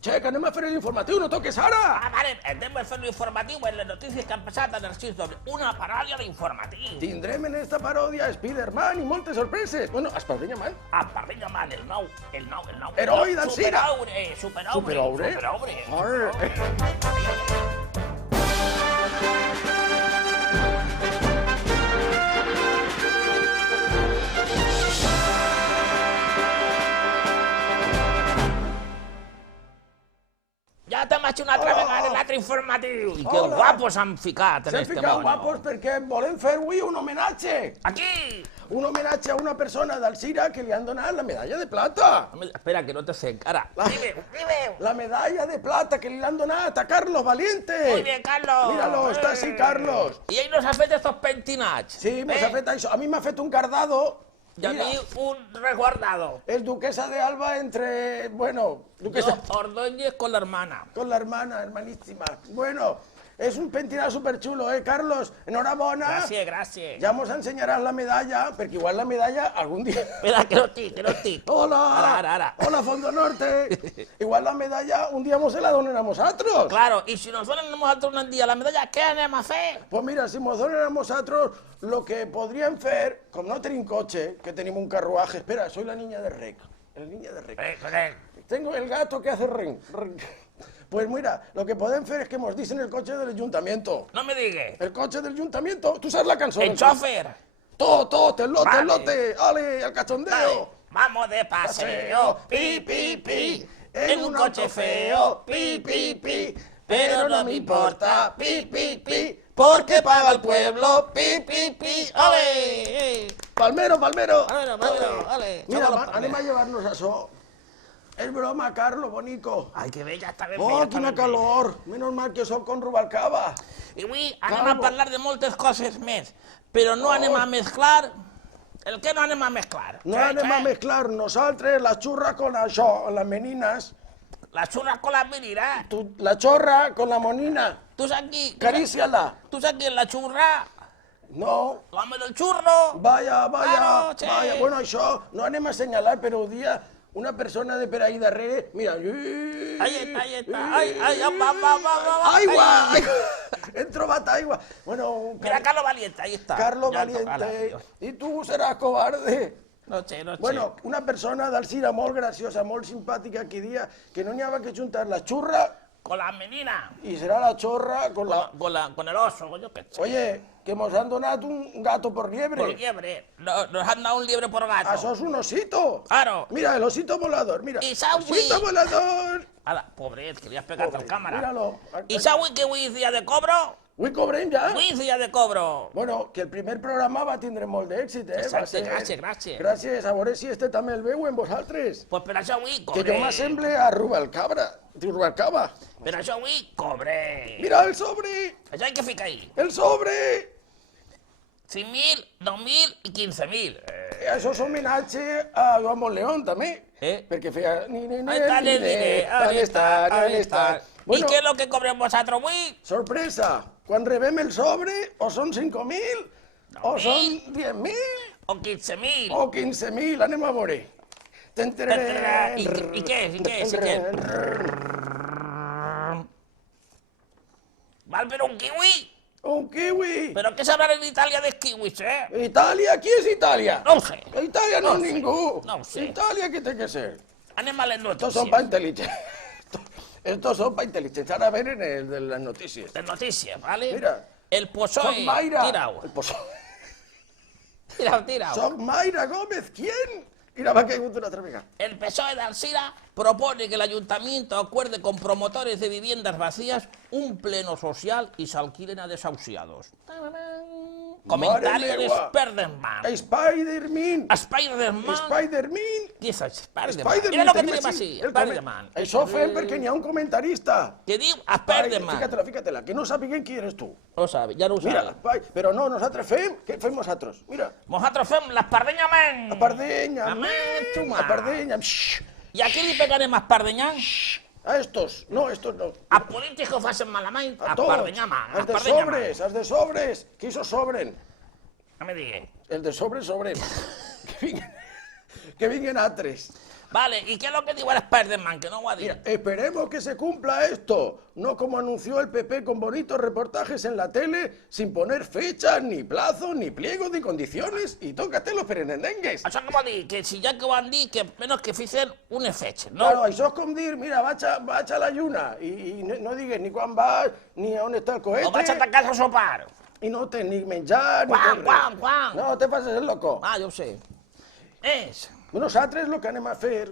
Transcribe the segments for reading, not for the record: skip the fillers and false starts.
Che, que anem a fer l'informatiu, no toques ara! Ah, vale, anem a fer l'informatiu en les notícies que han passat a Narcís Doble. Una paròdia d'informatiu. Tindrem en esta paròdia Spider-Man i moltes sorpreses. Bueno, Spider-Man. Spider-Man, el nou. Heroi del cine. Superobre. Ja t'hem hecho una altra vegada l'altre informatiu. I que guapos han ficat en S'han este ficat mono. guapos perquè volem fer avui un homenatge. Aquí! Un homenatge a una persona d'Alzira que li han donat la medalla de plata. Espera, que no te sé encara. Dime. La medalla de plata que li han donat a Carlos Valiente. Muy bien, Carlos. Míralo, està així, Carlos. I ell nos ha fet estos pentinats. Sí, m'ha fet això. A mi m'ha fet un cardado. I a mi un resguardado. Es duquesa de Alba entre... Bueno, duquesa... Yo, Ordóñez con la hermana. Con la hermana, hermanísima. Bueno, es un pentinado súper chulo, ¿eh, Carlos? Enhorabona. Gracias. Ya nos enseñarás la medalla, porque igual la medalla algún día... Espera, que no tic. Hola. Ara. Hola, Fondo Norte. Igual la medalla un día se la donen a nosotros. Claro, y si nos donen a nosotros un día la medalla, ¿qué anem a fer? Pues mira, si nos donen a nosotros, lo que podrían hacer, como no tenim coche, que tenemos un carruaje... Espera, soy la niña de Rec. El niño de Rec. Tengo el gato que hace ren. Pues mira, lo que pueden hacer es que nos dicen el coche del ayuntamiento. No me digas. El coche del ayuntamiento, ¿tú sabes la canción? El chofer. Todo, telote, Vale. telote, ale, al cachondeo. Vale. Vamos de paseo, pi, en un coche feo, pi, pero no me importa, pi, porque paga el pueblo, pi, ole. Palmero. Palmero, Ale. ale. Mira, Vámonos, anem a llevarnos això. Es broma, Carlos, bonico. Ai, que bella, està ben Oh, bella. quina calor. Menos mal que soc con Rubalcaba. I avui anem Calvo. a parlar de moltes coses més, però no anem a mesclar... El que no anem a mesclar? No anem a mezclar nosaltres la churra con això, las meninas. La xurra con la menina. La chorra con la monina. Tu saps qui? Caríciala. Tu saps qui és la xurra? No. L'home del xurro. Vaya. Claro, sí. Bueno, això no anem a assenyalar, però un dia una persona de per ahí darrere, mira... Ahí está. Ai, va. Aigua! Hem trobat aigua. Bueno, Mira, Carlos Valiente, ahí está. Carlos Ya Valiente. tocala, Dios. I tu seràs cobarde. No sé. Bueno, una persona d'Alzira molt graciosa, molt simpàtica, que dia que no n'hi havia que juntar la xurra Con la menina. i serà la xorra con la... Con el oso, yo qué sé. Oye, que nos han donat un gato por liebre. Por liebre. Nos han dado un liebre por gato. Això és un osito. Claro. Mira, el osito volador, mira. I Saui. Osito volador. Ala, pobret, que li has pegat al càmera. Míralo. I sabeu que avui és dia de cobro? Avui cobrem ja. Avui és dia de cobro. Bueno, que el primer programa va tindre molt d'èxit, eh? Va Exacte, ser- gràcies. Gràcies, a veure si este també el veuen vosaltres. Pues per això avui Que cobré. jo m'assemble a Rubalcabra. Rubalcaba. Per això avui cobré. Mira el sobre, Això hay que ficar ahí. el sobre. 5.000, 2.000 i 15.000. Això és homenatge a Joan Montleón, també. Perquè feia... Ahí está el diner, ahí está. Bueno, ¿Y qué es lo que cobrem vosaltres avui? sorpresa. Quan rebem el sobre, o són 5.000, o 9.000. són 10.000, O 15.000. o 15.000. Anem a veure. ¿Y qué? ¿Val per un kiwi? Un kiwi. ¿Pero qué sabrán en Italia de kiwis, Itàlia? Qui és Itàlia? No ho sé. Itàlia no No és ho sé. ningú. No ho sé. Itàlia què té que ser? Anem a les Estos son notícies. para inteligentes. Estos son para inteligentes. Ahora ven en el de las noticias. Les notícies, ¿vale? Mira. El PSOE. Soc Mayra. Tirao. Tirao. Soc Mayra Gómez. ¿Quién? Mira, va caigut una altra vegada. El PSOE de Alzira propone que el ayuntamiento acuerde con promotores de viviendas vacías un pleno social y se alquilen a desahuciados. Comentario de meua. Spiderman. Spider-Man. Spiderman. Spider-Man. Qui és Spiderman? Spider-Man. Mira lo que tenim tenim així, així, el Spiderman. Això fem perquè n'hi ha un comentarista. Què diu Spiderman? Fíjatela, que no sàpiguen qui eres tu. No ho sabe, ja no ho Mira, sabe. però no, nosaltres fem, què fem nosaltres? Mira, Nosaltres fem l'Espardenya Man. a Pardenya, Amén, a Pardenya, xxxt, I a qui li pegarem a Espardenya? a estos no. A polítics que ho facin malament, a A tots, Espardenya Man. els de Espardenya Man. sobres, els de sobres, qui s'ho sobren? No me digui. Els de sobres. Que vinguen altres. Vale, ¿y qué es lo que diu Spiderman? Que no ho ha dit. Mira, esperemos que se cumpla esto, no como anunció el PP con bonitos reportajes en la tele, sin poner fechas, ni plazos, ni pliegos, ni condiciones, y tócate los perenendengues. Això que vol dir? Que si ja que ho han dit, que menos que fixen unes fetges, no? Claro, això és com dir, mira, vaig a la lluna, i no digues ni quan vas, ni on està el cohete, O vaig a ta casa a sopar. i no tens ni menjar, ni Quan, tens quan, res. quan? No, te passes el loco. Ah, jo ho sé. És... Nosaltres el que anem a fer,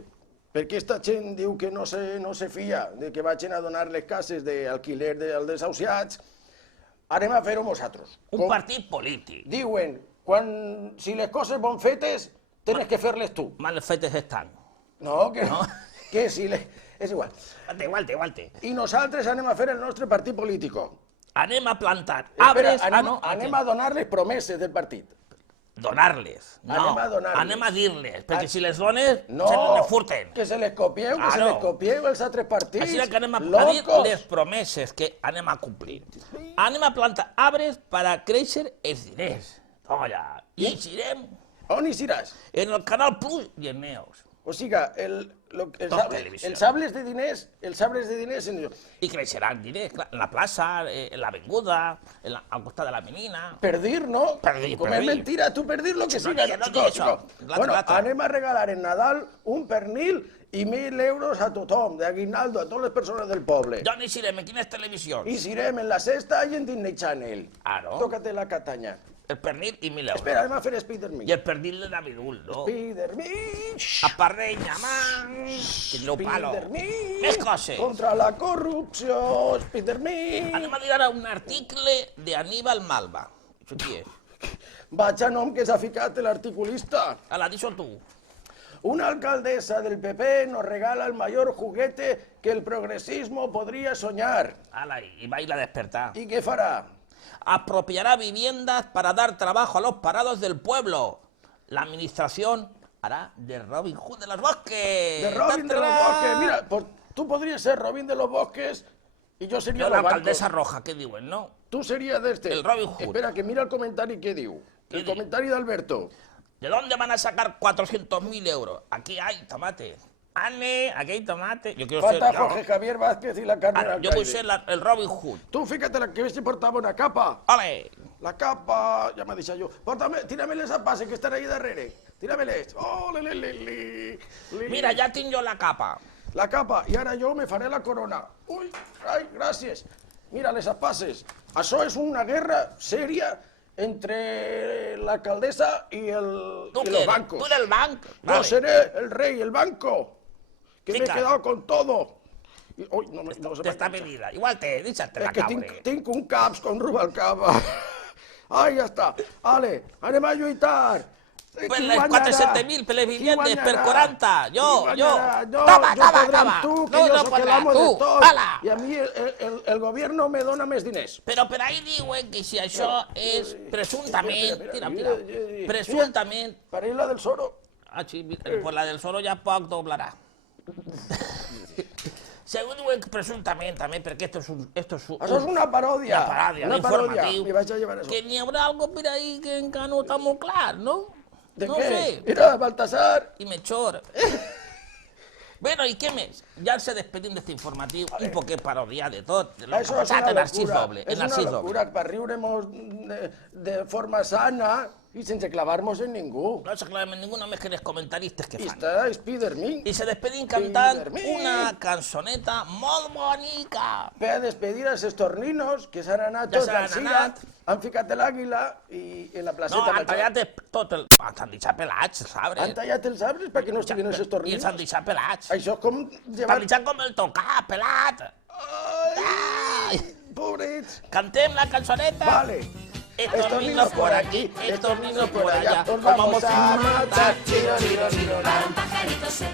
perquè esta gent diu que no se fia de que vagin a donar les cases d'alquiler als desahuciats, anem a fer-ho nosaltres. Un partit polític. Diuen, si les coses van fetes, tens que fer-les tu. Mal fetes estan. No, que No. que si les... És igual. Igual. I nosaltres anem a fer el nostre partit polític. Anem a plantar Espera, arbres... anem a donar les promeses del partit. Donar-les. No, Anem a donar-les. anem a dir-les, perquè si les dones, No, se les furten. que se les copieu, que se Claro. les copieu els altres partits. Així que anem a dir locos. les promeses que anem a complir. Anem a plantar arbres para créixer els diners. Olla, i eixirem On hi seràs? en el Canal Plus i en Neos. O siga, televisió. els sables de diners, I creixeran diners, clar, en la plaça, en l'avinguda, al costat de la menina. per dir, no? Per dir, Com per és dir. mentira, tu per dir lo que No siga. digues, no digues això. Bueno, L'altre. anem a regalar en Nadal un pernil i 1.000 euros a tothom, d'aguinaldo, a totes les persones del poble. D'on eixirem? En quines televisions? I serem en La Sexta i en Disney Channel. Ah, no? Tócate la catanya. El pernil i 1.000 euros. Espera, anem a fer Spiderman. I el pernil de Navidul, no? Spiderman. A Parrenya, man! Tindreu palo. Spiderman. Més coses. Contra la corrupció, Spiderman. Anem a dir ara un article de Aníbal Malva. Això qui és? Vaig a nom que s'ha ficat l'articulista. Ala, dis-ho tu. Una alcaldesa del PP nos regala el mayor juguete que el progresismo podría soñar. Ala, i va a ir a despertar. ¿Y qué fará? Apropiará viviendas para dar trabajo a los parados del pueblo. La administración hará de Robin Hood de los bosques. De Robin de los Bosques. Mira, pues, tú podrías ser Robin de los Bosques y yo sería Yo la los alcaldesa bancos. roja, ¿qué diuen, no? Tú serías de este. El Robin Hood. Espera, que mira el comentario que diu. ¿Qué El diu? comentario de Alberto. ¿De dónde van a sacar 400.000 euros? Aquí hay tomate. Ane, aquí hay tomate. Yo quiero Falta ser... Jorge Javier Vázquez y la Carmen Ahora, yo voy a Alcaide. ser el Robin Hood. Tú fíjate la que se portaba una capa. ¡Ole! La capa, ya me ha dicho yo. Tíramele esa pase que están ahí darrere. Tírameles. Oh, li. Mira, ya tinc jo la capa. La capa, y ahora yo me faré la corona. Uy, ay, gracias. Mira, les pases. Això és una guerra seria entre la alcaldesa y ¿Tú los qué eres? bancos. ¿Tú del banco? Yo Vale. seré el rey, el banco, que Sí, me he claro. quedado con todo. Y, uy, no se me T'està enganxa. pedida. Igual deixa't la Es que caure. tinc un caps con Rubalcaba. Ai, ja està. Ale, anem a lluitar. Pues Qui les guanyarà? 47.000 per les Qui viviendes per guanyarà? 40. Qui Jo. guanyarà? Toma, jo toma, podré toma. amb tu, que No, jo no soc el podràs, amo de tu. tot. Hala. I a mi el gobierno me dona més diners. Però per ahí diuen que si això és presumptament... Espera, Mira, presumptament... Para ir la del Soro. Ah, sí, pues la del solo ja poc doblarà. Segons diuen que presumptament també, perquè esto és Això és una paròdia. Una paròdia, Una paròdia. informatiu. Me vaig a llevar eso. Que n'hi haurà algo per ahí que encara no està molt clar, no? ¿De no qué? sé. Mira, Baltasar. I Melchor. Bueno, i què més? Ja ens despedim d'este informatiu, un poquet paròdia de tot. De lo que Eso ha es passat una en Narcís locura. Doble. Es En una Narcís Doble. locura para riuremos de forma sana y sin clavarnos en ningú. No se aclarem ningú, només que els comentaristes que Y fan. está Spiderman. I se despedim cantant Spiderman. una cançoneta molt bonica. Ve a despedir a esos torninos que s'han anat Ja tots s'han al Sira, anat. han ficat l'àguila i en la No, placeta han Major. tallat tot el... S'han deixat pelats, els Han arbres. tallat els arbres perquè no estiguin esos I els torninos. han deixat pelats. Això és com T'han llevar... deixat com el tocar, pelat. Ai, pobrets. Cantem la cançoneta. Vale. Estos niños por aquí, estos niños por allá. Os vamos a matar. Para un pajarito ser